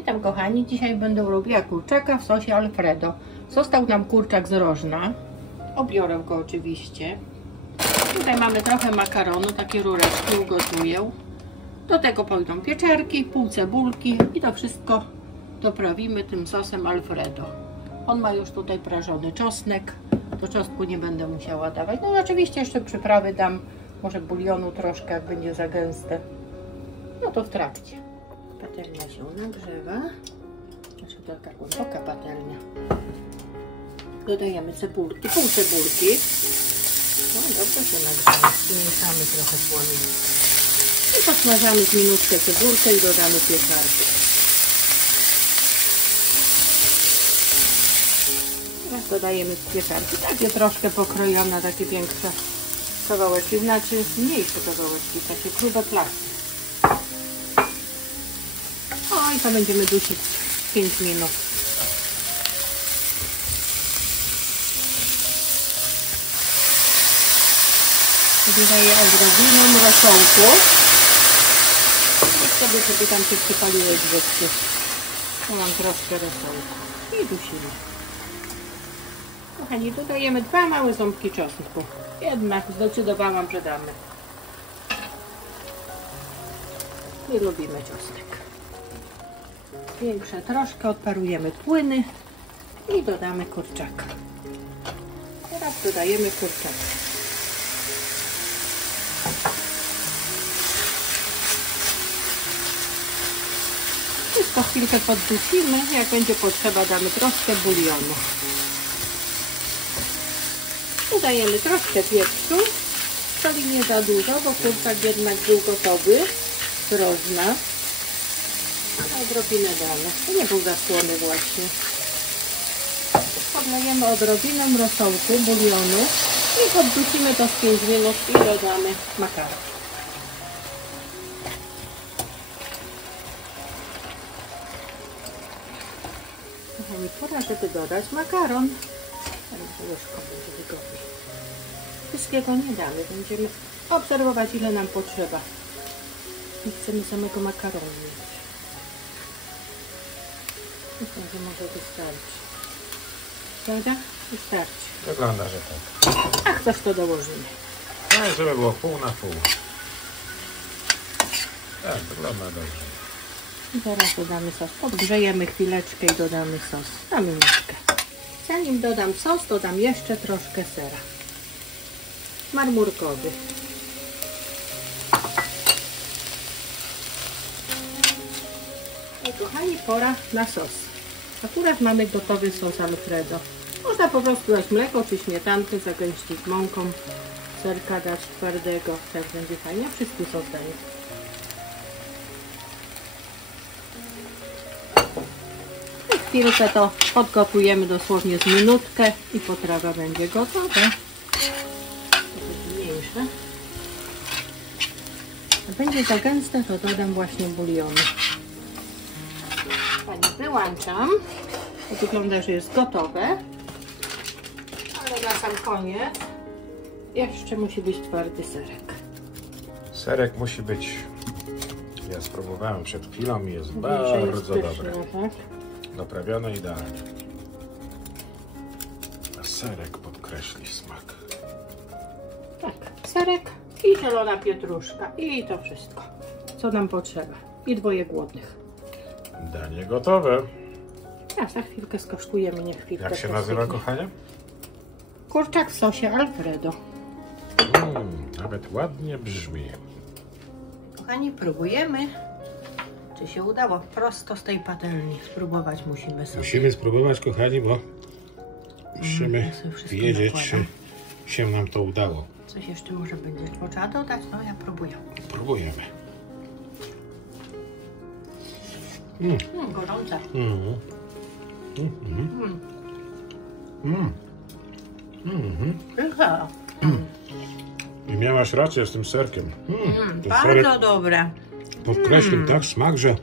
Witam kochani, dzisiaj będę robiła kurczaka w sosie Alfredo. Został nam kurczak z rożna. Obiorę go oczywiście. Tutaj mamy trochę makaronu, takie rureczki, ugotuję. Do tego pójdą pieczarki, pół cebulki i to wszystko doprawimy tym sosem Alfredo. On ma już tutaj prażony czosnek. Do czosnku nie będę musiała dawać. No oczywiście jeszcze przyprawy dam, może bulionu troszkę, jak będzie za gęste. No to w trakcie. Patelnia się nagrzewa. Znaczy to taka głęboka patelnia. Dodajemy cebulki, pół cebulki. No dobrze się nagrzewa. Zmniejszamy trochę płomień. I posmażamy z minutkę cebulkę i dodamy pieczarki. Teraz dodajemy pieczarki. Takie troszkę pokrojone, takie większe kawałeczki, znaczy mniejsze kawałeczki, takie grube plasty. O, i to będziemy dusić 5 minut. Dodaję odrobiną rosołku. I wtedy sobie tam się przypaliły grzybki. Tu mam troszkę rosołku. I dusimy. Kochani, dodajemy 2 małe ząbki czosnku. Jednak zdecydowałam, że damy. I lubimy czosnek. Większe troszkę, odparujemy płyny i dodamy kurczaka. Teraz dodajemy kurczaka. Wszystko chwilkę poddusimy, jak będzie potrzeba damy troszkę bulionu. Dodajemy troszkę pieprzu, czyli nie za dużo, bo kurczak jednak był gotowy z rożna. Odrobinę damy. To nie był za słony właśnie. Podlejemy odrobiną rosołku, bulionu i poddusimy to z 5 minut i dodamy makaron. Pora, żeby dodać makaron. Łyżką będzie wygodniej. Wszystkiego nie damy. Będziemy obserwować, ile nam potrzeba. Nie chcemy samego makaronu mieć. Myślę, że może wystarczy. Prawda? Wystarczy. Wygląda, że tak. A chcesz, to dołożymy. Tak, żeby było pół na pół. Tak, wygląda dobrze. I teraz dodamy sos. Podgrzejemy chwileczkę i dodamy sos. Na minutkę. Zanim dodam sos, dodam jeszcze troszkę sera. Marmurkowy. I kochani, pora na sos. Akurat mamy gotowy sos Alfredo. Można po prostu dać mleko czy śmietankę, zagęścić mąką, serka dać twardego, tak będzie fajnie. Wszystkim sos daję. I chwilkę to podgotujemy dosłownie z minutkę i potrawa będzie gotowa. To mniejsze. Jak będzie za gęste, to dodam właśnie bulionu. Wyłączam. To wygląda, że jest gotowe. Ale na sam koniec jeszcze musi być twardy serek. Serek musi być. Ja spróbowałem przed chwilą i jest bardzo dobre. Tak? Doprawione idealnie. A serek podkreśli smak. Tak, serek i zielona pietruszka. I to wszystko, co nam potrzeba. I 2 głodnych. Danie gotowe. A za chwilkę skosztujemy, nie chwilkę. Jak się nazywa, kochanie? Kurczak w sosie Alfredo. Nawet ładnie brzmi. Kochani, próbujemy. Czy się udało? Prosto z tej patelni. Spróbować musimy sobie. Musimy spróbować, kochani, bo musimy wiedzieć, czy się nam to udało. Coś jeszcze może będzie. Bo trzeba dodać? No ja próbuję. Próbujemy. Gorące. Pycha. I miałaś rację z tym serkiem. Bardzo serek dobre. podkreślił tak smak, że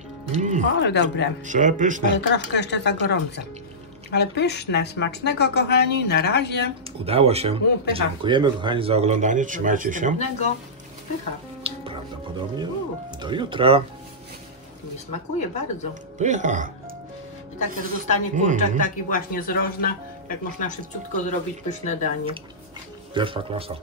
Ale dobre. przepyszne. Ale troszkę jeszcze za gorące. Ale pyszne, smacznego kochani. Na razie. Udało się. Pycha. Dziękujemy, kochani, za oglądanie. Trzymajcie się. Pycha. Prawdopodobnie do jutra. Jest Smakuje bardzo. Pycha. I tak jak zostanie kurczak taki właśnie z rożna, jak można szybciutko zrobić pyszne danie. Pierwsza klasa.